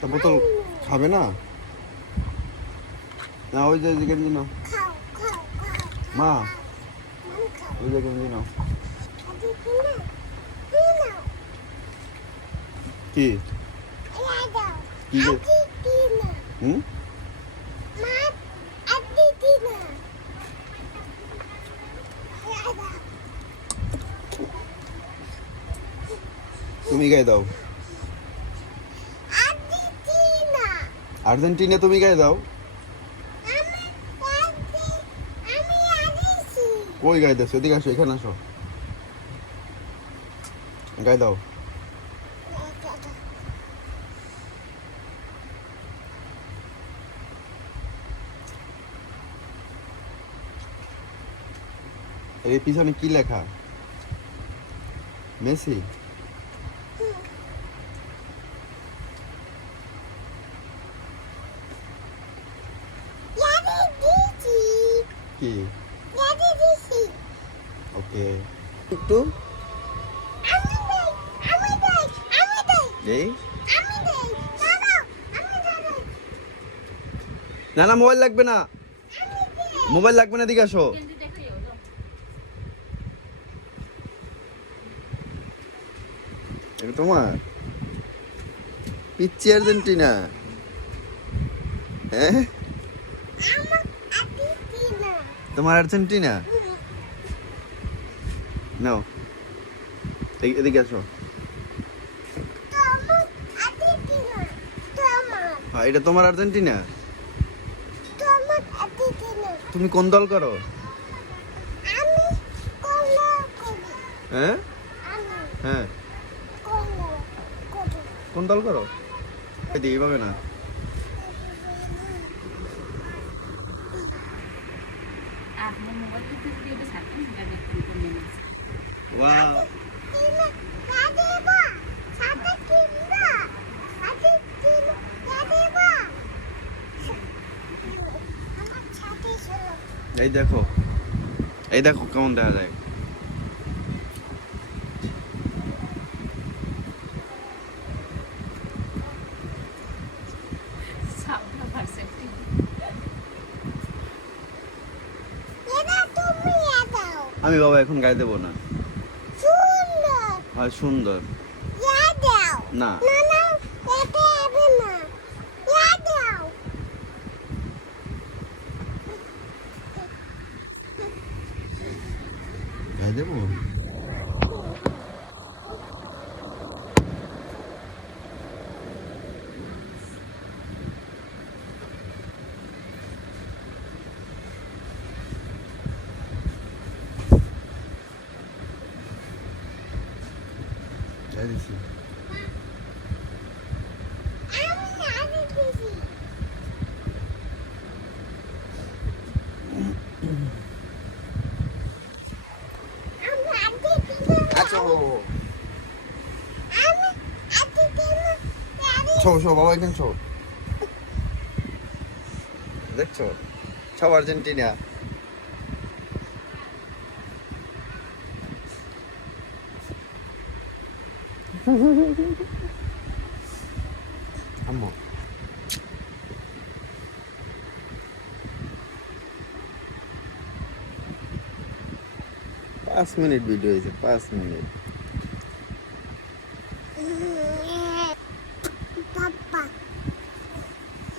তা বোতল খাবে না? না ওই যে গেঞ্জি নাও মা, ওই যে গেঞ্জি নাও। কি কি হুম? তুমি গায়ে দাও। আর্জেন্টিনা তুমি গায়ে দাও। কই গায়ে দাও? এদিকে আসো, এখানে আসো, গায়ে দাও। এর পিছনে কি লেখা? মেসি? কি? ওকে, একটু এই না না, মোবাইল লাগবে না, মোবাইল লাগবে না, এদিকে আসো। এটা তোমার পিচ্চি আর্জেন্টিনা? হ্যাঁ, তোমার আর্জেন্টিনা নাও, এদিকে আসো। হ্যাঁ, এটা তোমার আর্জেন্টিনা? তুমি কোন দল করো? হ্যাঁ হ্যাঁ, কোন দল করো? এইভাবে না, ওয়াও এই দেখো, এই দেখো কেমন দেখা যায়। আমি বাবা এখন গায়ে দেবো না। হয় সুন্দর না, গায়ে দেবো। 来得及。আছো ছো ছো বাবা এখানে ছো দেখছো সব আর্জেন্টিনা আম্মু 5 মিনিট ভিডিও হয়েছে 5 মিনিট